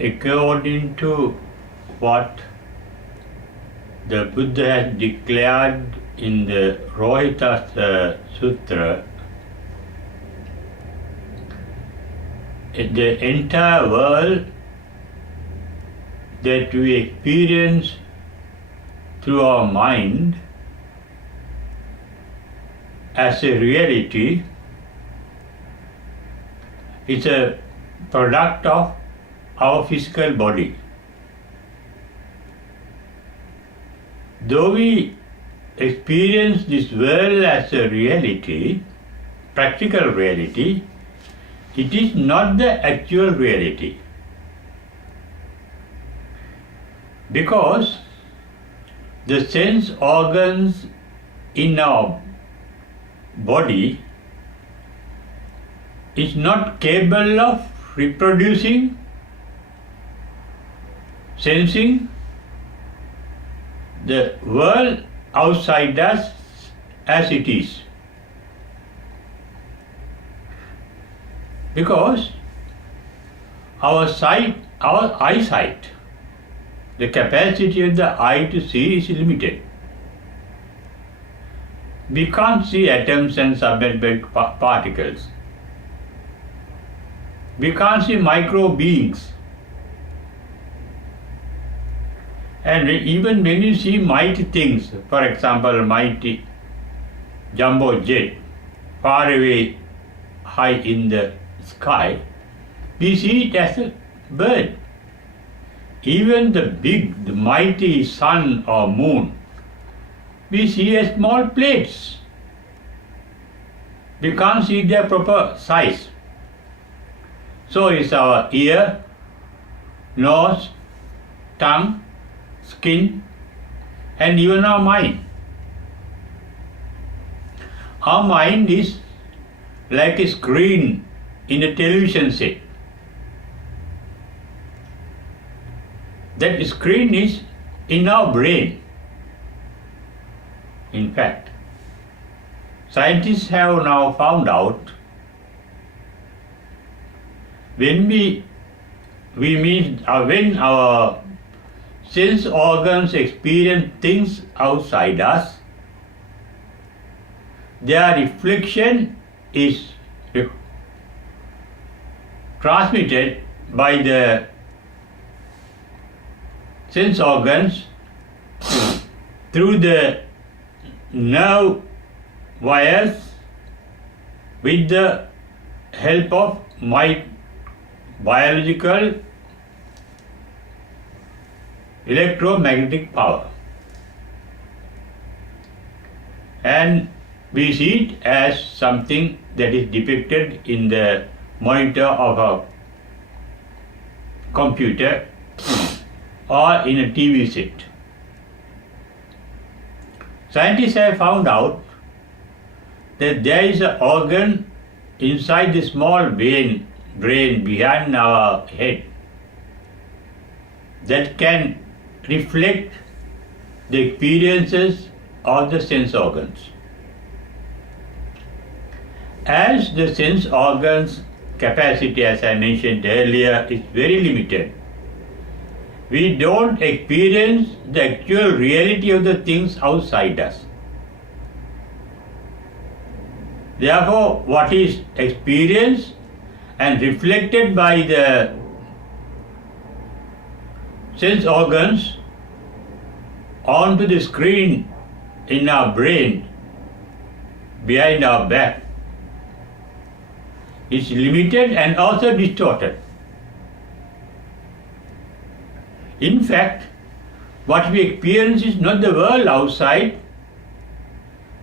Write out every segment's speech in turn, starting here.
according to what the Buddha has declared in the Rohitassa Sutta, the entire world that we experience through our mind as a reality is a product of our physical body. Though we experience this world as a reality, practical reality, it is not the actual reality. Because the sense organs in our body is not capable of reproducing, sensing the world outside us as it is. Because our eyesight, the capacity of the eye to see is limited. We can't see atoms and subatomic particles. We can't see micro beings. And even when you see mighty things, for example, mighty jumbo jet far away high in the sky, we see it as a bird. Even the big, the mighty sun or moon, we see as small plates. We can't see their proper size. So is our ear, nose, tongue, skin, and even our mind. Our mind is like a screen in a television set. That screen is in our brain. In fact, scientists have now found out when when our sense organs experience things outside us, their reflection is transmitted by the sense organs through the nerve wires with the help of my biological electromagnetic power. And we see it as something that is depicted in the monitor of a computer or in a TV set. Scientists have found out that there is an organ inside the small brain behind our head that can reflect the experiences of the sense organs. As the sense organs capacity, as I mentioned earlier, is very limited, we don't experience the actual reality of the things outside us. Therefore, what is experienced and reflected by the sense organs onto the screen in our brain, behind our back, is limited and also distorted. In fact, what we experience is not the world outside,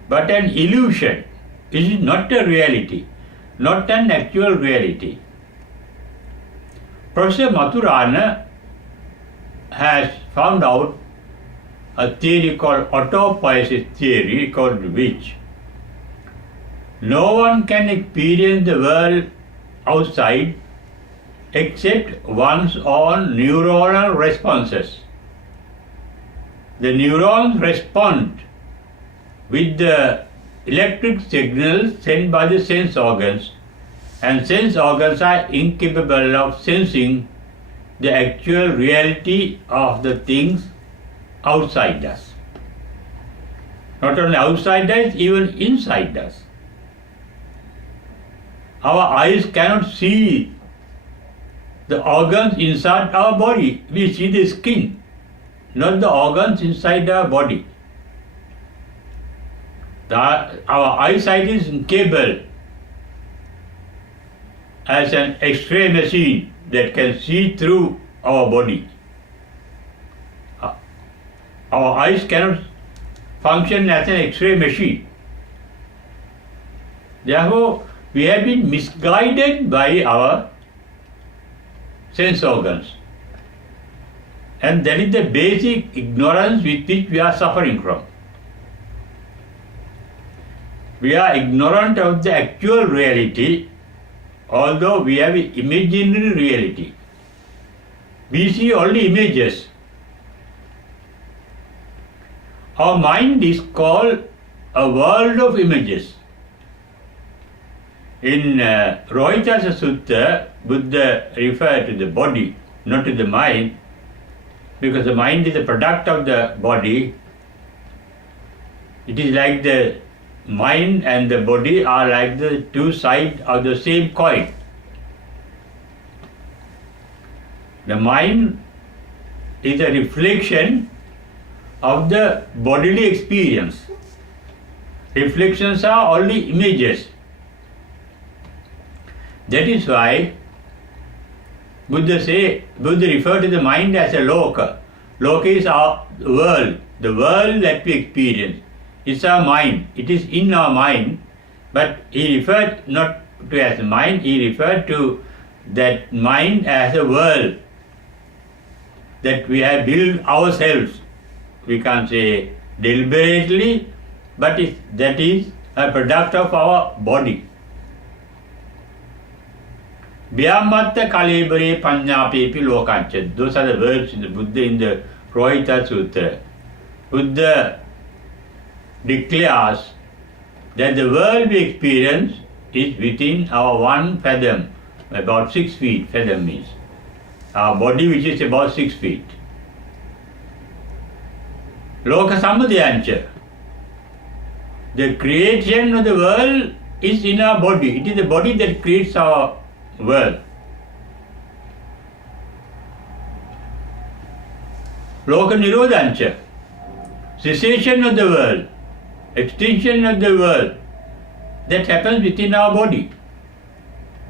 but an illusion. It is not a reality, not an actual reality. Professor Maturana has found out a theory called autopoesis theory, according to which no one can experience the world outside except one's own neuronal responses. The neurons respond with the electric signals sent by the sense organs, and sense organs are incapable of sensing the actual reality of the things outside us. Not only outside us, even inside us. Our eyes cannot see the organs inside our body. We see the skin, not the organs inside our body. Our eyesight is incapable as an X-ray machine that can see through our body. Our eyes cannot function as an X-ray machine. Therefore, we have been misguided by our sense organs. And that is the basic ignorance with which we are suffering from. We are ignorant of the actual reality, although we have imaginary reality. We see only images. Our mind is called a world of images. In Rohitassa Sutta, Buddha referred to the body, not to the mind, because the mind is a product of the body. It is like the mind and the body are like the two sides of the same coin. The mind is a reflection of the bodily experience. Reflections are only images. That is why Buddha referred to the mind as a loka. Loka is our world, the world that we experience. It's our mind, it is in our mind, but he referred not to as mind, he referred to that mind as a world that we have built ourselves. We can't say deliberately, but that is a product of our body. Vyamatta kalebare panyapepi lokancha. Those are the words in the Buddha in the Rohitassa Sutta. Buddha declares that the world we experience is within our 1 fathom, about 6 feet, fathom means. Our body, which is about 6 feet. Loka samadhyancha. The creation of the world is in our body. It is the body that creates our world. Loka nirodhancha. Cessation of the world, extinction of the world, that happens within our body.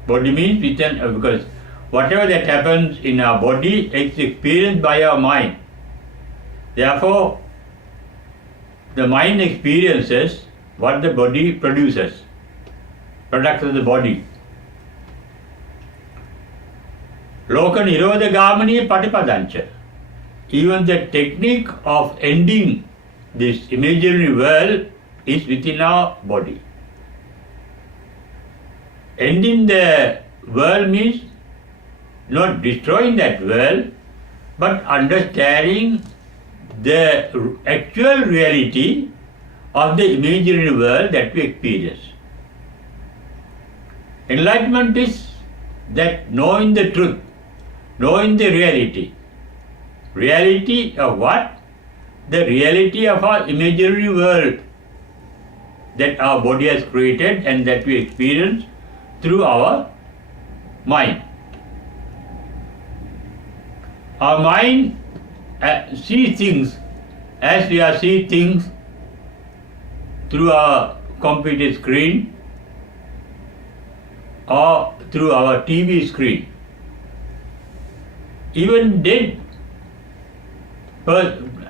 Body means within, because whatever that happens in our body is experienced by our mind. Therefore, the mind experiences what the body produces, products of the body. Loka nirodha gamani patipadancha. Even the technique of ending this imaginary world is within our body. Ending the world means not destroying that world, but understanding the actual reality of the imaginary world that we experience. Enlightenment is that knowing the truth, knowing the reality. Reality of what? The reality of our imaginary world that our body has created and that we experience through our mind. Our mind sees things as we are seeing things through our computer screen or through our TV screen. Even dead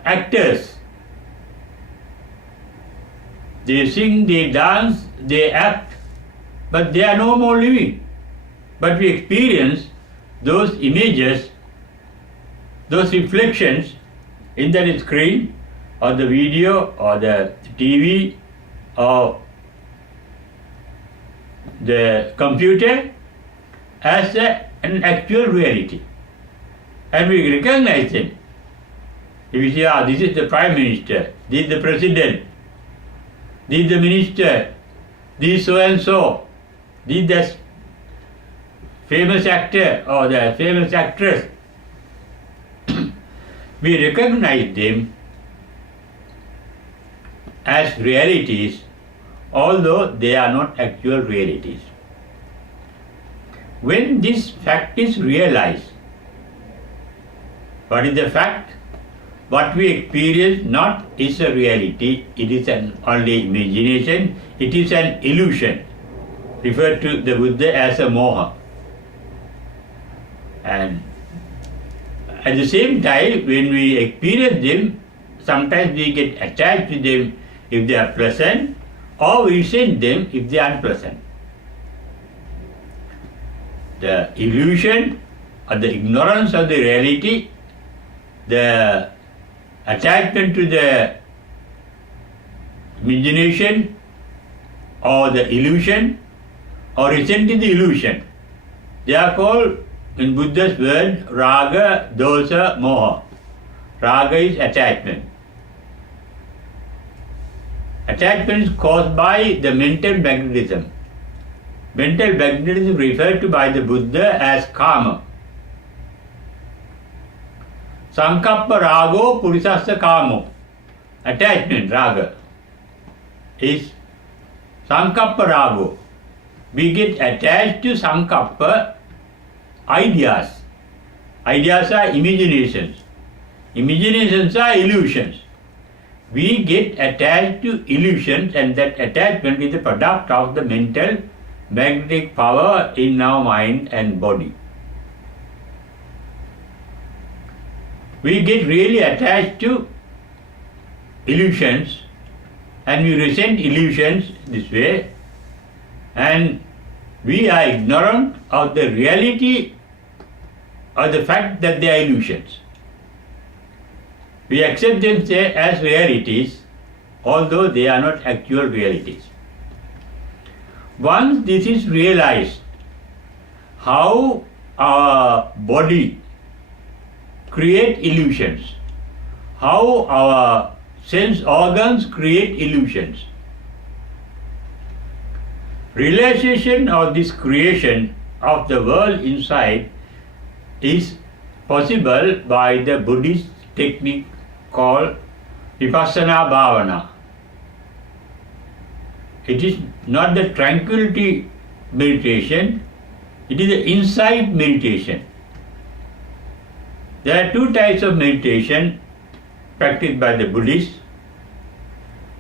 actors, they sing, they dance, they act, but they are no more living. But we experience those images, those reflections in the screen or the video or the TV or the computer as an actual reality. And we recognize them. If you say, this is the Prime Minister, this is the President, this is the Minister, this is so and so, this is the famous actor or the famous actress, we recognize them as realities, although they are not actual realities. When this fact is realized, what is the fact? What we experience not is a reality, it is an only imagination, it is an illusion, referred to the Buddha as a moha. And at the same time, when we experience them, sometimes we get attached to them if they are pleasant, or we resent them if they are unpleasant. The illusion or the ignorance of the reality, the attachment to the imagination or the illusion, or resenting the illusion, they are called, in Buddha's word, raga, dosa, moha. Raga is attachment. Attachment is caused by the mental magnetism. Mental magnetism referred to by the Buddha as kama. Sankappa rago purisassa kamo. Attachment, raga, is sankappa rago. We get attached to sankappa, ideas. Ideas are imaginations. Imaginations are illusions. We get attached to illusions, and that attachment is the product of the mental magnetic power in our mind and body. We get really attached to illusions, and we resent illusions this way, and we are ignorant of the reality or the fact that they are illusions. We accept them as realities, although they are not actual realities. Once this is realized, how our body create illusions, how our sense organs create illusions. Realization of this creation of the world inside is possible by the Buddhist technique called Vipassana Bhavana. It is not the tranquility meditation, it is the insight meditation. There are two types of meditation practiced by the Buddhists.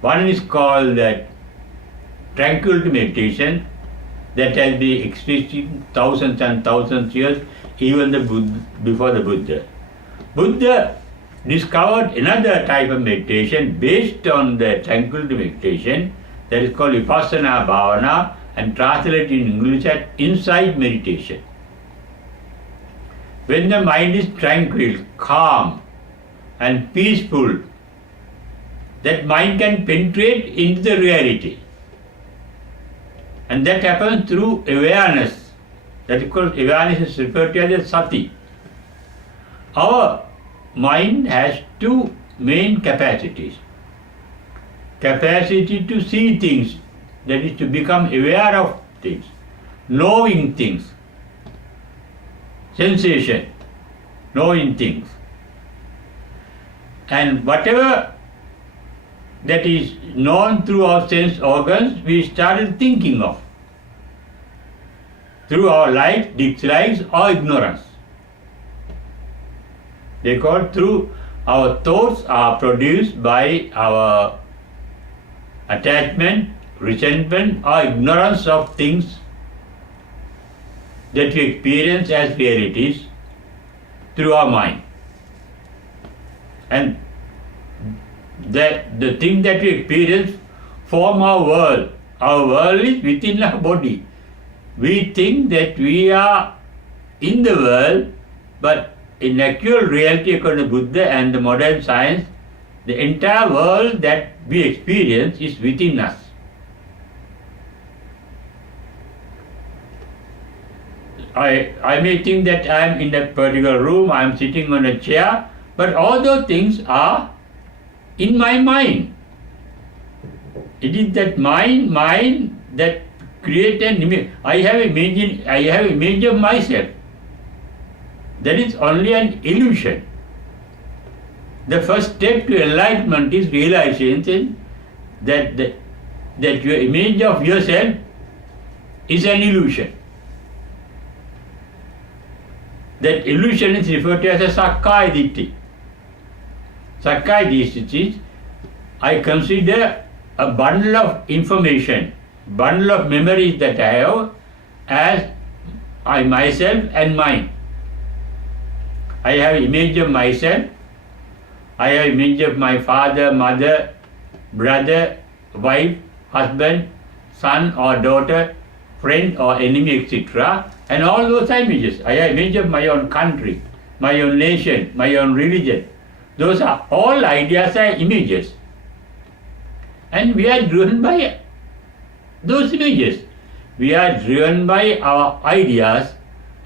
One is called the tranquility meditation, that has been existing thousands and thousands of years, even before the Buddha. Buddha discovered another type of meditation based on the tranquility meditation, that is called Vipassana Bhavana, and translated in English as insight meditation. When the mind is tranquil, calm and peaceful, that mind can penetrate into the reality. And that happens through awareness. That is called awareness, is referred to as a sati. Our mind has two main capacities. Capacity to see things, that is to become aware of things, knowing things, sensation, knowing things. And whatever that is known through our sense organs, we started thinking of through our likes, dislikes, or ignorance. They call through our thoughts are produced by our attachment, resentment, or ignorance of things that we experience as realities through our mind. And the thing that we experience form our world. Our world is within our body. We think that we are in the world, but in actual reality, according to Buddha and the modern science, the entire world that we experience is within us. I may think that I am in a particular room, I am sitting on a chair, but all those things are in my mind. It is that mind that creates an image. I have image of myself. That is only an illusion. The first step to enlightenment is realization that your image of yourself is an illusion. That illusion is referred to as a Sakkaya Ditthi. Sakkaya Ditthi is, I consider a bundle of information, bundle of memories that I have as I myself and mine. I have image of myself, I have image of my father, mother, brother, wife, husband, son or daughter, friend or enemy, etc. And all those images. I have image of my own country, my own nation, my own religion. Those are all ideas are images. And we are driven by those images. We are driven by our ideas.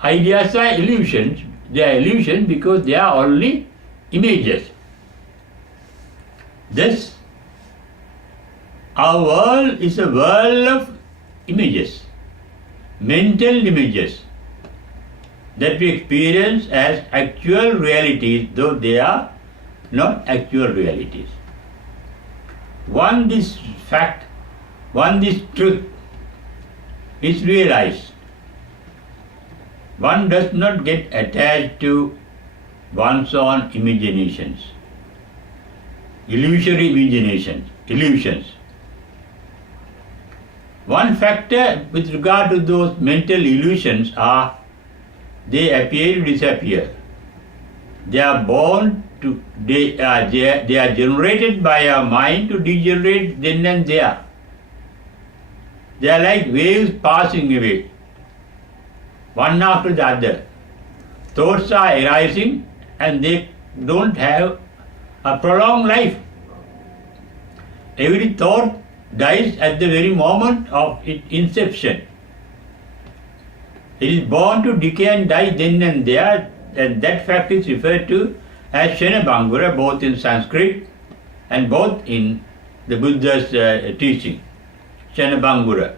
Ideas are illusions. They are illusions because they are only images. Thus, our world is a world of images, mental images that we experience as actual realities, though they are not actual realities. Once this fact, once this truth is realized, one does not get attached to one's own imaginations, illusory imaginations, illusions. One factor with regard to those mental illusions are they appear to disappear. They are born to, they are generated by our mind to degenerate then and there. They are like waves passing away, one after the other. Thoughts are arising and they don't have a prolonged life. Every thought dies at the very moment of its inception. It is born to decay and die then and there, and that fact is referred to as Shenabangura, both in Sanskrit and both in the Buddha's teaching. Shenabangura.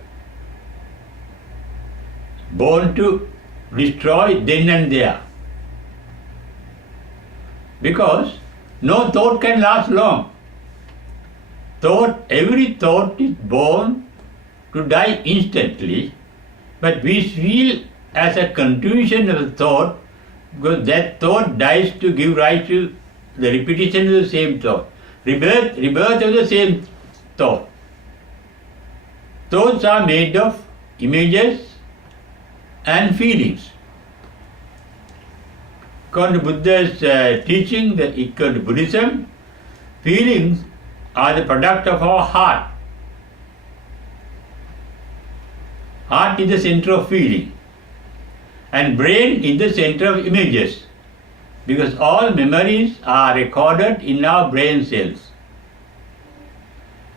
Born to destroy then and there. Because no thought can last long. Every thought is born to die instantly, but we feel as a conclusion of the thought because that thought dies to give rise to the repetition of the same thought, rebirth of the same thought. Thoughts are made of images and feelings. According to Buddha's teaching, according to Buddhism, feelings are the product of our heart. Heart is the center of feeling, and brain is the center of images, because all memories are recorded in our brain cells,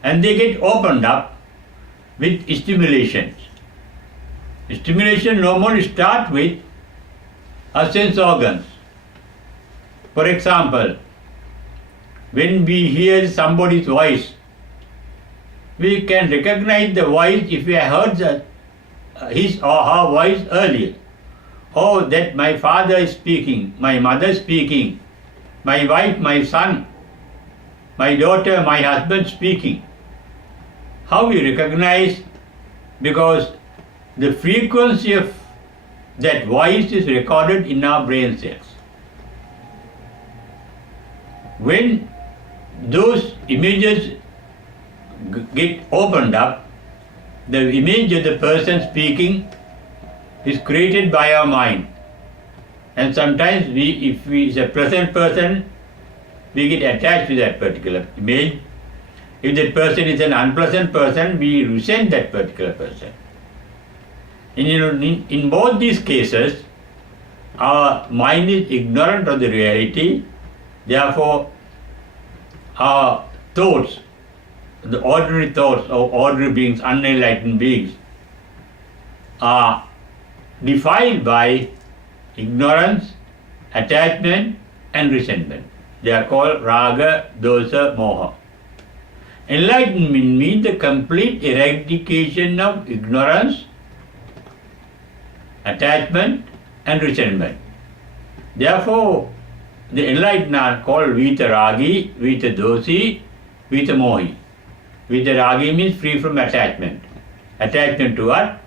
and they get opened up with stimulations. Stimulation normally starts with our sense organs. For example, when we hear somebody's voice, we can recognize the voice if we have heard his or her voice earlier. Oh, that my father is speaking, my mother is speaking, my wife, my son, my daughter, my husband speaking. How we recognize? Because the frequency of that voice is recorded in our brain cells. When those images get opened up, the image of the person speaking is created by our mind. And sometimes if we is a pleasant person, we get attached to that particular image. If that person is an unpleasant person, we resent that particular person. In both these cases, our mind is ignorant of the reality. Therefore, our thoughts, the ordinary thoughts of ordinary beings, unenlightened beings, are defiled by ignorance, attachment and resentment. They are called raga, dosa, moha. Enlightenment means the complete eradication of ignorance, attachment and resentment. Therefore, The enlightened are called Vitaragi, Vitadosi, Vitamohi. Vitaragi means free from attachment. Attachment to what?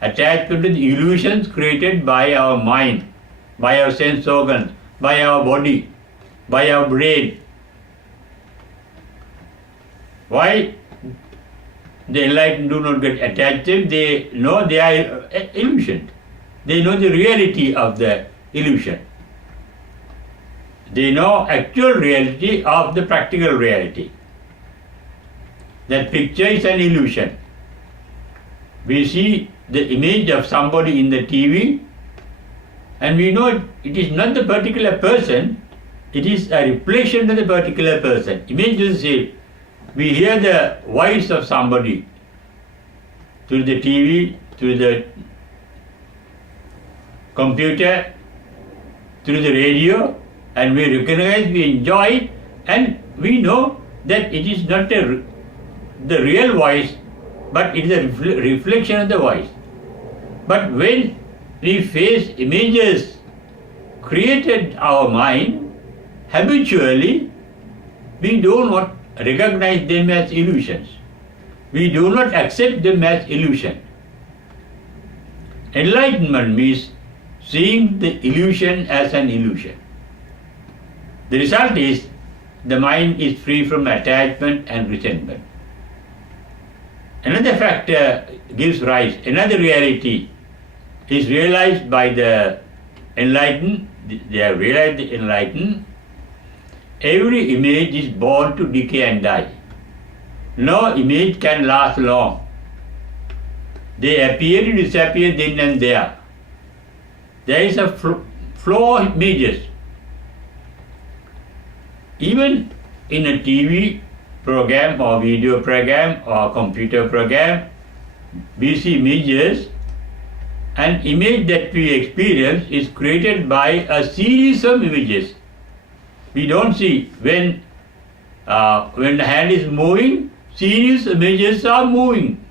Attachment to the illusions created by our mind, by our sense organs, by our body, by our brain. Why the enlightened do not get attached to them? They know they are illusion. They know the reality of the illusion. They know actual reality of the practical reality. That picture is an illusion. We see the image of somebody in the TV and we know it is not the particular person, it is a reflection of the particular person. Image is the same. We hear the voice of somebody through the TV, through the computer, through the radio, and we recognize, we enjoy it, and we know that it is not the real voice, but it is a reflection of the voice. But when we face images created our mind, habitually we do not recognize them as illusions. We do not accept them as illusion. Enlightenment means seeing the illusion as an illusion. The result is the mind is free from attachment and resentment. Another factor gives rise, another reality is realized by the enlightened. They have realized the enlightened. Every image is born to decay and die. No image can last long. They appear to disappear then and there. There is a flow of images. Even in a TV program or video program or computer program, we see images. An image that we experience is created by a series of images. We don't see when the hand is moving, series of images are moving.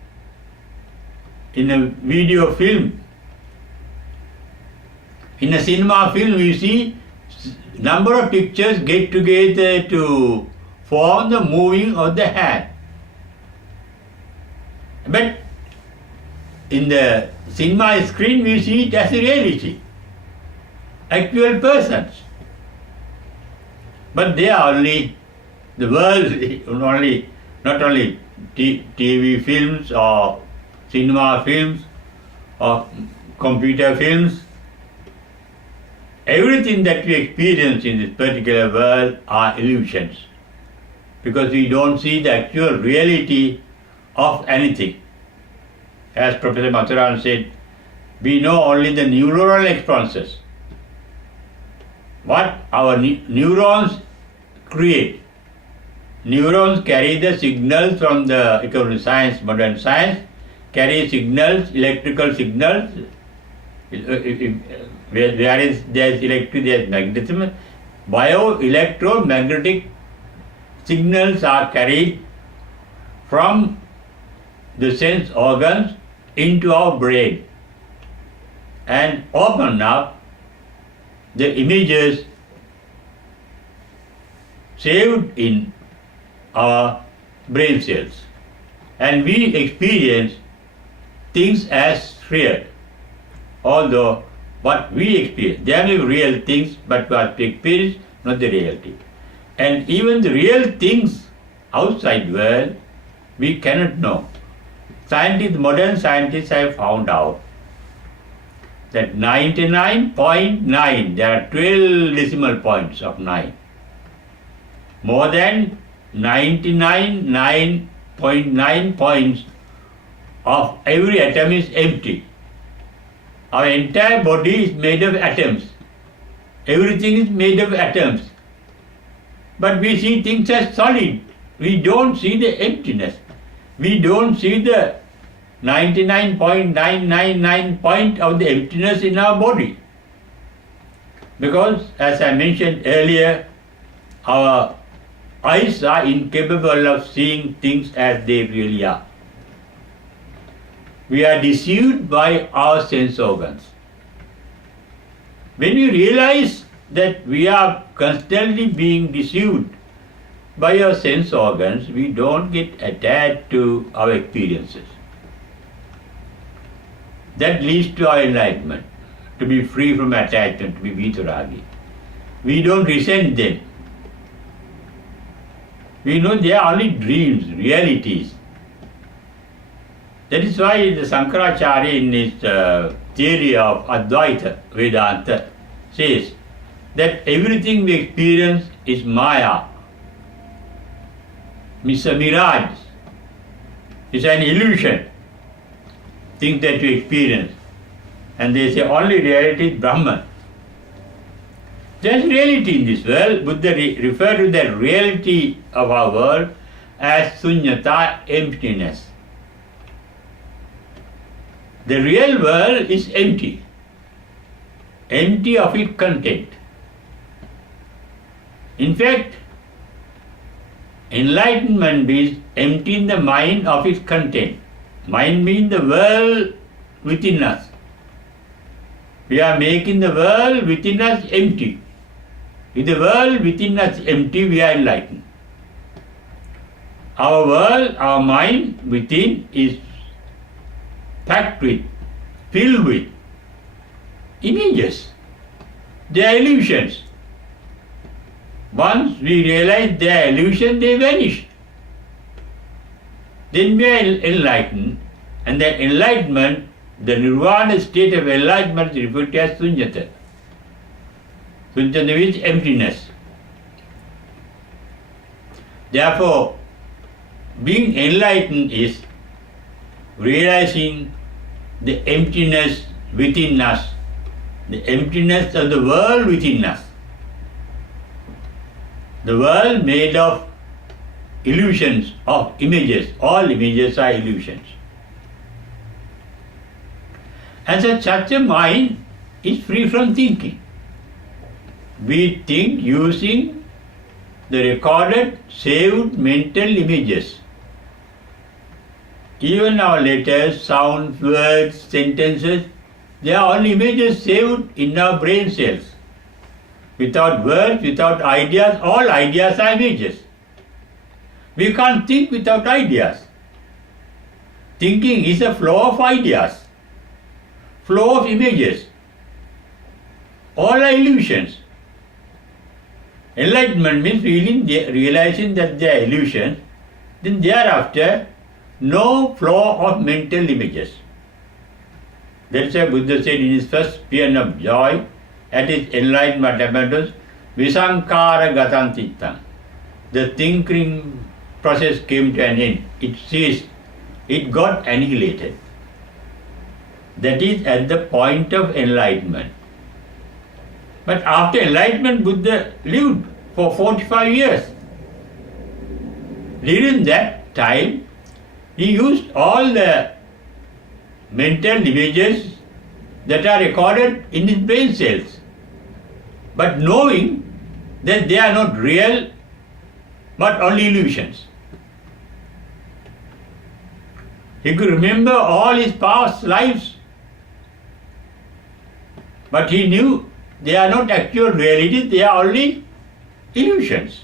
In a video film, in a cinema film, we see number of pictures get together to form the moving of the hand. But in the cinema screen, we see it as a reality, actual persons. But they are only the world, not only TV films or cinema films or computer films. Everything that we experience in this particular world are illusions, because we don't see the actual reality of anything. As Professor Maturana said, we know only the neuronal responses. What our neurons create. Neurons carry the signals from the economic science, modern science, carry signals, electrical signals. Where is there is electric, there is magnetism. Bioelectromagnetic signals are carried from the sense organs into our brain and open up the images saved in our brain cells, and we experience things as real. Although what we experience, they are real things, but what we experience, not the reality. And even the real things outside world, we cannot know. Modern scientists have found out that 99.9, there are 12 decimal points of 9. More than 99.9 points of every atom is empty. Our entire body is made of atoms. Everything is made of atoms. But we see things as solid. We don't see the emptiness. We don't see the 99.999 point of the emptiness in our body. Because, as I mentioned earlier, our eyes are incapable of seeing things as they really are. We are deceived by our sense organs. When we realize that we are constantly being deceived by our sense organs, we don't get attached to our experiences. That leads to our enlightenment, to be free from attachment, to be vitaragi. We don't resent them. We know they are only dreams, realities. That is why the Sankaracharya in his theory of Advaita Vedanta says that everything we experience is Maya. It's a mirage. It's an illusion. Things that we experience. And they say only reality is Brahman. There is reality in this world. Buddha referred to the reality of our world as sunyata, emptiness. The real world is empty. Empty of its content. In fact, enlightenment is emptying the mind of its content. Mind means the world within us. We are making the world within us empty. If the world within us empty, we are enlightened. Our world, our mind within is packed with, filled with images. They are illusions. Once we realize they are illusions, they vanish. Then we are enlightened, and that enlightenment, the nirvana state of enlightenment, is referred to as sunyata. Sunyata means emptiness. Therefore, being enlightened is realizing the emptiness within us, the emptiness of the world within us. The world made of illusions, of images. All images are illusions. And such a mind is free from thinking. We think using the recorded, saved mental images. Even our letters, sounds, words, sentences, they are all images saved in our brain cells. Without words, without ideas, all ideas are images. We can't think without ideas. Thinking is a flow of ideas, flow of images. All are illusions. Enlightenment means realizing that they are illusions, then thereafter no flow of mental images. That's why Buddha said in his first paean of joy, at his enlightenment happens, Visankara Gatan Tittam. The thinking process came to an end. It ceased. It got annihilated. That is at the point of enlightenment. But after enlightenment, Buddha lived for 45 years. During that time, he used all the mental images that are recorded in his brain cells, but knowing that they are not real, but only illusions. He could remember all his past lives, but he knew they are not actual realities, they are only illusions.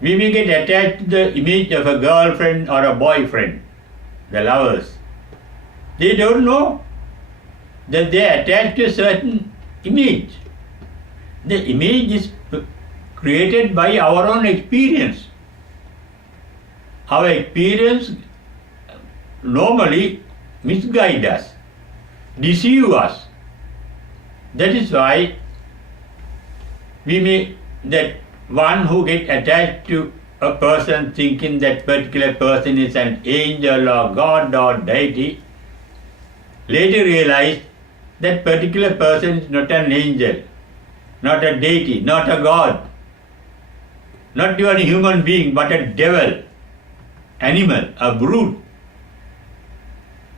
We may get attached to the image of a girlfriend or a boyfriend, the lovers. They don't know that they are attached to a certain image. The image is created by our own experience. Our experience normally misguide us, deceive us. That is why that one who gets attached to a person thinking that particular person is an angel or God or deity, later realize that particular person is not an angel, not a deity, not a God, not even a human being, but a devil, animal, a brute.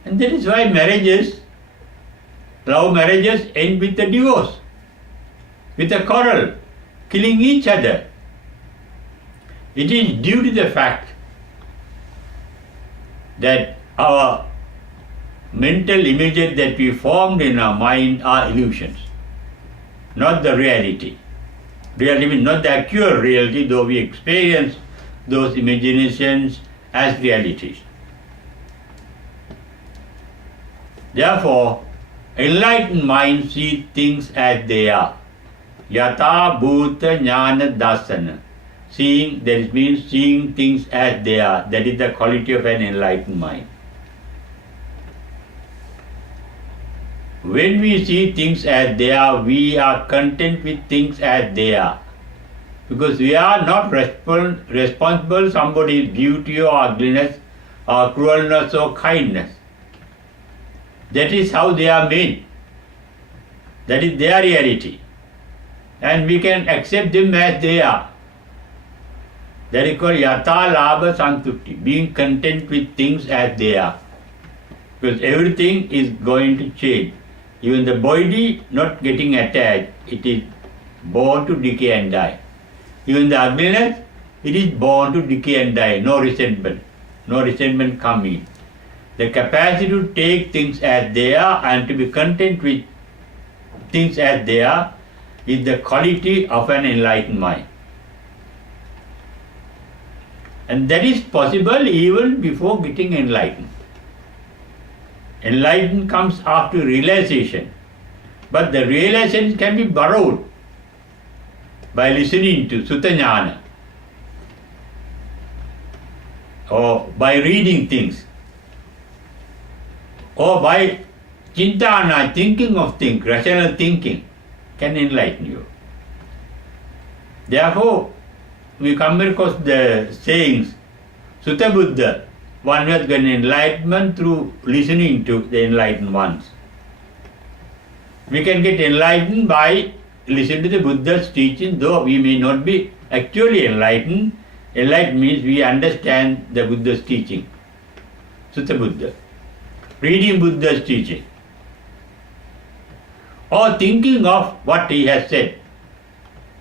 And that is why love marriages end with a divorce, with a quarrel, killing each other. It is due to the fact that our mental images that we formed in our mind are illusions, not the reality. Reality means not the actual reality, though we experience those imaginations as realities. Therefore, enlightened mind sees things as they are. Yata bhuta jnana dasana. Seeing, that means seeing things as they are. That is the quality of an enlightened mind. When we see things as they are, we are content with things as they are. Because we are not responsible for somebody's beauty or ugliness or cruelness or kindness. That is how they are made. That is their reality. And we can accept them as they are. That is called yatha labha santupti, being content with things as they are. Because everything is going to change. Even the body not getting attached, it is born to decay and die. Even the ugliness, it is born to decay and die. No resentment come in. The capacity to take things as they are and to be content with things as they are is the quality of an enlightened mind. And that is possible even before getting enlightened. Enlightenment comes after realization, but the realization can be borrowed by listening to Sutta Jnana or by reading things or by Chintana, thinking of things, rational thinking can enlighten you. Therefore, we come across the sayings, Sutta Buddha, one has got enlightenment through listening to the enlightened ones. We can get enlightened by listening to the Buddha's teaching, though we may not be actually enlightened. Enlightened means we understand the Buddha's teaching. Sutta Buddha. Reading Buddha's teaching. Or thinking of what he has said.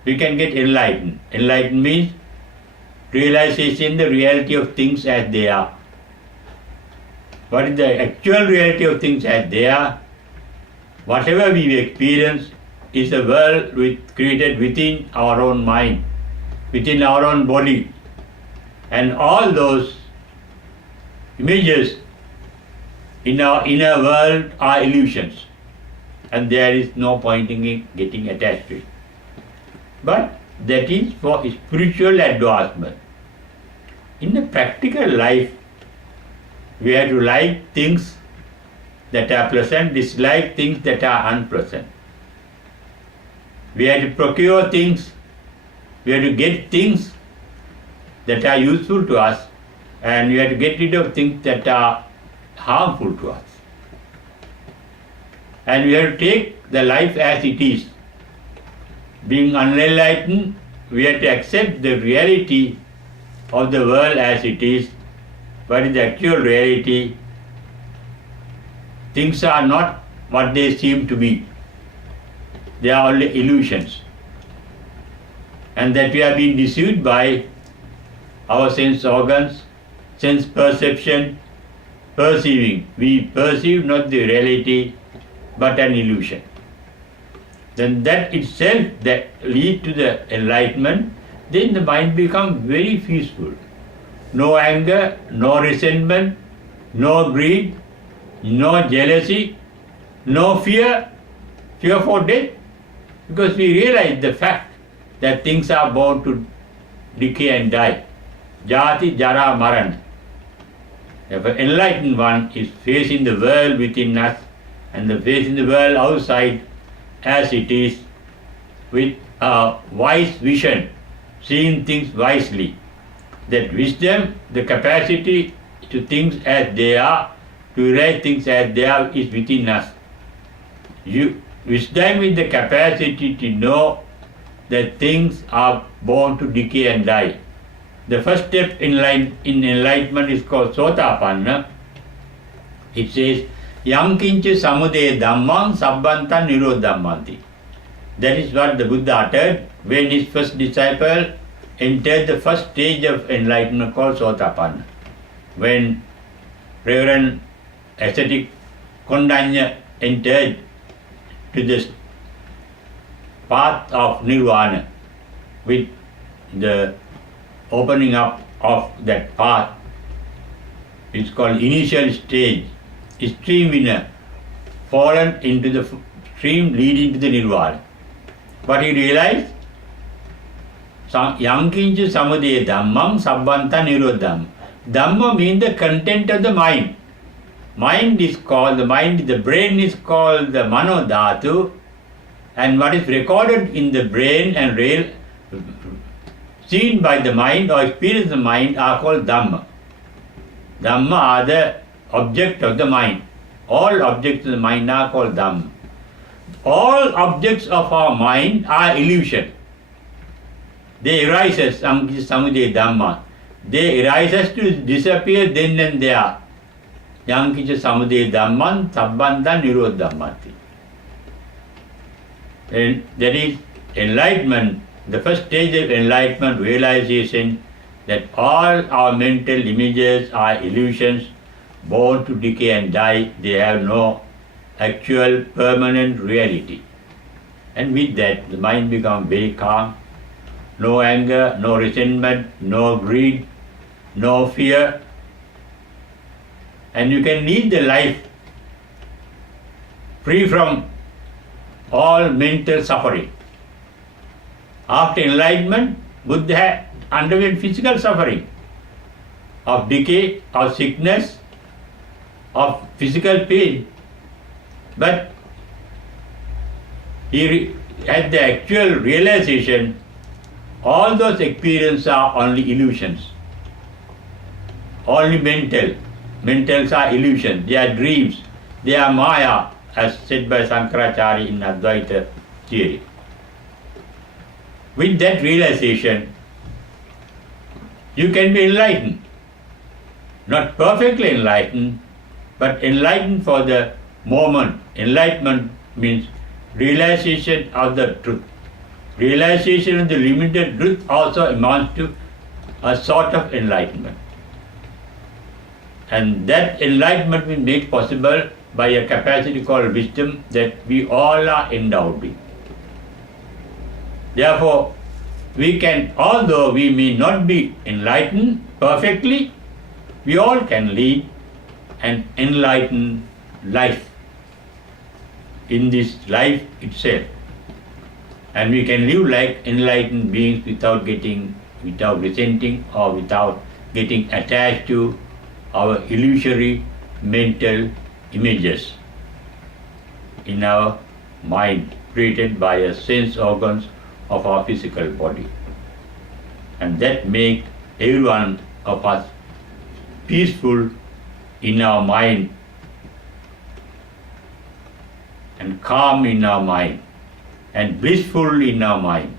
We can get enlightened. Enlightened means realization, the reality of things as they are. What is the actual reality of things as they are? Whatever we experience is a world created within our own mind, within our own body. And all those images in our inner world are illusions. And there is no point in getting attached to it. But that is for spiritual advancement. In the practical life, we have to like things that are pleasant, dislike things that are unpleasant. We have to procure things, we have to get things that are useful to us, and we have to get rid of things that are harmful to us. And we have to take the life as it is. Being unenlightened, we have to accept the reality of the world as it is. What is the actual reality? Things are not what they seem to be. They are only illusions. And that we are being deceived by our sense organs, sense perception, perceiving. We perceive not the reality, but an illusion. Then that itself that leads to the enlightenment, then the mind becomes very peaceful. No anger, no resentment, no greed, no jealousy, no fear for death, because we realize the fact that things are born to decay and die. Jati, Jara, Maran. Therefore, enlightened one is facing the world within us and the facing the world outside as it is with a wise vision, seeing things wisely. That wisdom, the capacity to think as they are, to realize things as they are, is within us. Wisdom is the capacity to know that things are born to decay and die. The first step in enlightenment is called Sotapanna. It says, Yam kincha samudaya dhammam sabbanta nirodhammanti. That is what the Buddha uttered when his first disciple entered the first stage of enlightenment called Sotapanna. When Reverend ascetic Kondanya entered to the path of nirvana with the opening up of that path. It's called initial stage. Stream winner fallen into the stream leading to the nirvana. But he realized Yankincha Samudaya Dhammam Sabbanta Nirodham. Dhamma means the content of the mind. The brain is called the Mano Dhatu, and what is recorded in the brain and seen by the mind or experienced in the mind are called Dhamma. Dhamma are the object of the mind. All objects of the mind are called Dhamma. All objects of our mind are illusion. They arise as Samudaya Dhamma. They arise as to disappear then and there. Yankicha Samudaya Dhamman Sabbanta Nirodhammati. And that is enlightenment, the first stage of enlightenment, realization that all our mental images are illusions, born to decay and die. They have no actual permanent reality. And with that, the mind becomes very calm. No anger, no resentment, no greed, no fear. And you can lead the life free from all mental suffering. After enlightenment, Buddha underwent physical suffering of decay, of sickness, of physical pain. But he had the actual realization all those experiences are only illusions, only mental. Mentals are illusions, they are dreams, they are Maya, as said by Shankaracharya in Advaita theory. With that realization, you can be enlightened. Not perfectly enlightened, but enlightened for the moment. Enlightenment means realization of the truth. Realization of the limited truth also amounts to a sort of enlightenment. And that enlightenment is made possible by a capacity called wisdom that we all are endowed with. Therefore, we can, although we may not be enlightened perfectly, we all can lead an enlightened life in this life itself. And we can live like enlightened beings without resenting or without getting attached to our illusory mental images in our mind created by our sense organs of our physical body. And that makes every one of us peaceful in our mind and calm in our mind and blissful in our mind.